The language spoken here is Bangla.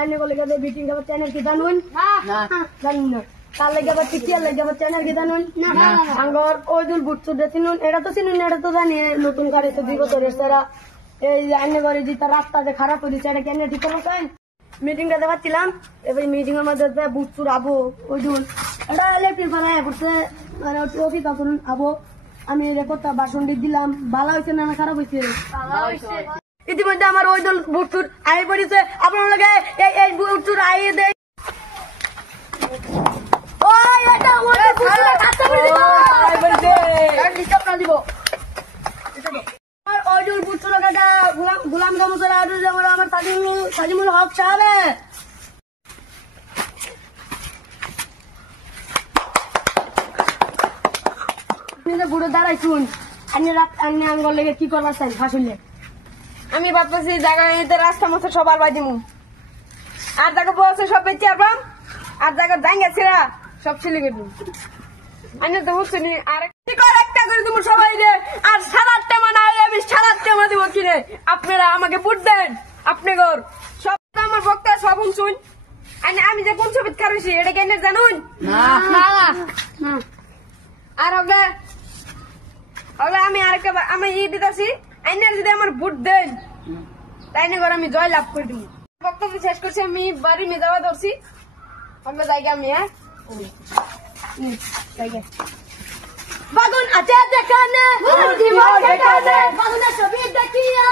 আইনে বলে গেছে মিটিং যাবে চ্যানেল কি জানুন না জানুন না কাল লাগে আবার টিকিয়া লাগে আবার চ্যানেল কি জানুন না আঙ্গর ওইদুল বুটছু দেছিনুন এটা তো চিনুন এটা তো জানি নতুন গাড়িতে 2 বছরের সেরা এই আইনে করে যে তার রাস্তাতে খারাপ করে দিচ্ছে এটা কেন ঠিক করছেন মিটিংটা দেখাচ্ছিলাম এবার মিটিং এর মধ্যে বুটছুর আবো ওইদুল এটা ইলেকট্রিক বানায় করছে মানে অফিস আসুন আবো আমি রেকর্ডটা ভাষণ দিলাম ভালো হয়েছে না খারাপ হয়েছে ইতিমধ্যে আমার ওই দল বুটুর আই পড়েছে আপনার লগে এই বুটুর আই দেয় ওই এটা ওই বুটুর কাছে পড়ে দিব আই পড়েছে আর ডিস্টার্ব না দিব আর ওই দল বুটুর কাটা গোলাম গামছার আর আমার সাজিমুল হক সাহেব আপনি বুড়ো দাঁড়াইছুন আপনি আঙ্গল লেগে কি করবার চাই ফাঁসুলে আমি ভাবতেছি জায়গাতে রাস্তা মতো সবার বাই দিমু আর জায়গা বলছে সব বেঁচে আসবাম আর জায়গা জাঙ্গেছে সব ছেলে গেলু আমি তো হচ্ছে আর একটা করে তুমি সবাই রে আর 7-8টা মানে আমি 7-8টা মানে দিব কিনে আপনারা আমাকে ভোট দেন আপনি ঘর সব আমার বক্তা সব শুন আমি যে কোন ছবি কারুছি এটা কেন জানুন না আর হবে আমি আরেকটা আমি দিতেছি আইনার যদি আমার ভোট দেন তাই না আমি জয় লাভ করে দিব বক্তব্য শেষ করছি আমি বাড়ি নিয়ে যাওয়া ধরছি আমরা জায়গা আমি বাগুন আছে দেখানে বাগুনের ছবি দেখিয়া